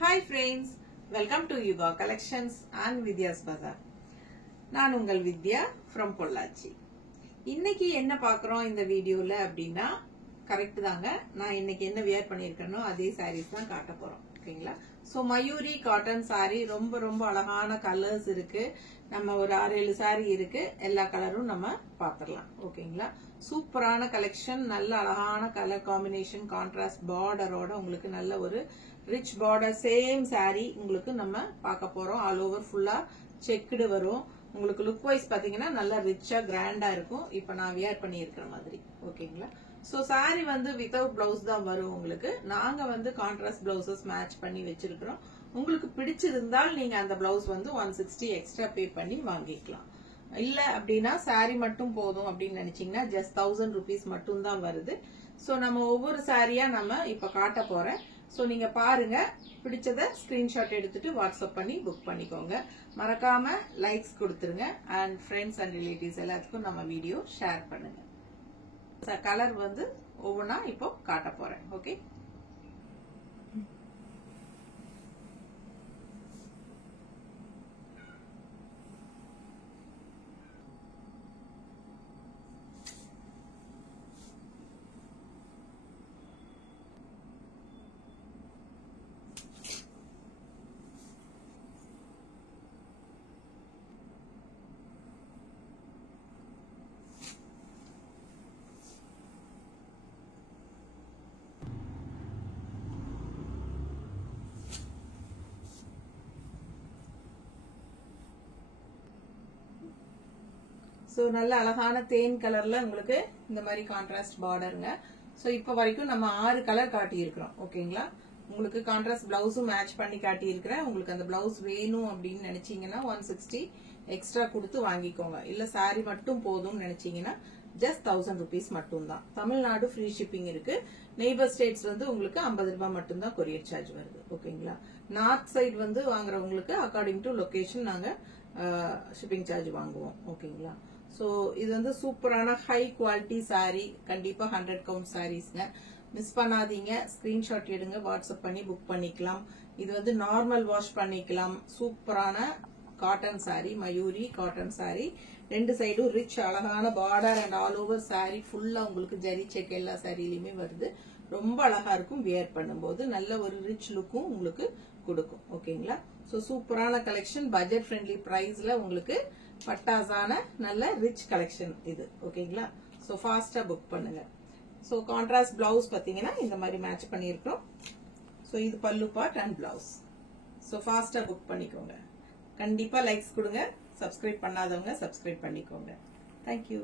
Hi friends, welcome to Yuga Collections and Vidya's Bazaar. நான் உங்கள் வித்யா from Pollachi. இன்னைக்கு என்ன பார்க்கறோம் இந்த வீடியோல அப்படினா கரெக்ட் தாங்க. நான் இன்னைக்கு என்ன வியர் பண்ணிருக்கேனோ அதே sarees தான் காட்ட போறோம். ஓகேங்களா? சோ மயூரி காட்டன் saree ரொம்ப அழகான கலர்ஸ் இருக்கு. நம்ம ஒரு 6-7 saree இருக்கு. எல்லா கலரும் நம்ம பாத்துறலாம். ஓகேங்களா? சூப்பரான கலெக்ஷன், நல்ல அழகான கலர் காம்பினேஷன், கான்ட்ராஸ்ட் பார்டரோட உங்களுக்கு நல்ல ஒரு ரிச் பார்டர் சேம் saree உங்களுக்கு நம்ம பார்க்க போறோம். ஆல் ஓவர் ஃபுல்லா செக்குடு வரும். உங்களுக்கு லுக் வைஸ் பாத்தீங்கன்னா நல்லா ரிச்சா கிராண்டா இருக்கும். இப்ப நான் வியர் பண்ணி இருக்கிற மாதிரி. ஓகேங்களா? சோ saree வந்து வித்தவுட் பிளவுஸ் தான் வரும் உங்களுக்கு. நாங்க வந்து கான்ட்ராஸ்ட் பிளவுசஸ் மேட்ச் பண்ணி வச்சிருக்கிறோம். உங்களுக்கு பிடிச்சிருந்தால் நீங்க அந்த பிளவுஸ் வந்து 160 எக்ஸ்ட்ரா பே பண்ணி வாங்கிக்கலாம். இல்ல அப்படின்னா saree மட்டும் போதும் அப்படின்னு நினைச்சீங்கன்னா ஜஸ்ட் 1000 rupees மட்டும் தான் வருது. சோ நம்ம ஒவ்வொரு சாரியா நம்ம இப்ப காட்ட போறேன். சோ நீங்க பாருங்க, பிடிச்சத ஸ்கிரீன்ஷாட் எடுத்துட்டு வாட்ஸ்அப் பண்ணி புக் பண்ணிக்கோங்க. மறக்காம லைக்ஸ் கொடுத்துருங்க அண்ட் ஃப்ரெண்ட்ஸ் அண்ட் ரிலேட்டிவ்ஸ் எல்லாத்துக்கும் நம்ம வீடியோ ஷேர் பண்ணுங்க. கலர் வந்து ஒவ்வொன்னா இப்போ காட்ட போறேன். ஓகே, சோ நல்ல அழகான தேன் கலர்ல உங்களுக்கு இந்த மாதிரி கான்ட்ராஸ்ட் பார்டருங்க. சோ இப்ப வரைக்கும் நம்ம 6 கலர் காட்டி இருக்கிறோம். ஓகேங்களா? உங்களுக்கு கான்ட்ராஸ்ட் பிளவுஸும் மேட்ச் பண்ணி காட்டி இருக்கிறேன். உங்களுக்கு அந்த பிளவுஸ் வேணும் அப்படின்னு நினைச்சீங்கன்னா 160 எக்ஸ்ட்ரா கொடுத்து வாங்கிக்கோங்க. இல்ல saree மட்டும் போதும் நினைச்சீங்கன்னா ஜஸ்ட் 1000 rupees மட்டும் தான். தமிழ்நாடு ஃப்ரீ ஷிப்பிங் இருக்கு. நெய்பர் ஸ்டேட்ஸ் வந்து உங்களுக்கு 50 ரூபாய் மட்டும் தான் கொரியர் சார்ஜ் வருது. ஓகேங்களா? நார்த் சைடு வந்து வாங்குறவங்களுக்கு அக்கார்டிங் டு லொகேஷன் நாங்க ஷிப்பிங் சார்ஜ் வாங்குவோம். ஓகேங்களா? சோ இது வந்து சூப்பரான ஹை குவாலிட்டி saree. கண்டிப்பா 100 count sareesங்க. மிஸ் பண்ணாதீங்க. ஸ்கிரீன்ஷாட் எடுங்க, வாட்ஸ்அப் பண்ணி புக் பண்ணிக்கலாம். இது வந்து நார்மல் வாஷ் பண்ணிக்கலாம். சூப்பரான cotton saree, Mayuri cotton saree. ரெண்டு சைடும் ரிச் அழகான border and all over saree ஃபுல்லா உங்களுக்கு ஜரி செக் எல்லா சாரியிலுமே வருது. ரொம்ப அழகா இருக்கும். வியர் பண்ணும்போது நல்ல ஒரு ரிச் லுக்கும் உங்களுக்கு கொடுக்கும். ஓகேங்களா? சோ சூப்பரான கலெக்ஷன், பட்ஜெட் ஃப்ரெண்ட்லி பிரைஸ்ல உங்களுக்கு பட்டாசான நல்ல ரிச் கலெக்ஷன் இது. ஓகேங்களா? சோ ஃபாஸ்டா புக் பண்ணுங்க. சோ கான்ட்ராஸ்ட் பிளவுஸ் பாத்தீங்கன்னா இந்த மாதிரி மேட்ச் பண்ணிருக்கோம். சோ இது பல்லு பார்ட் அண்ட் பிளவுஸ். சோ ஃபாஸ்டா புக் பண்ணிக்கோங்க. கண்டிப்பா லைக்ஸ் கொடுங்க. சப்ஸ்கிரைப் பண்ணாதவங்க சப்ஸ்கிரைப் பண்ணிக்கோங்க. தேங்க்யூ.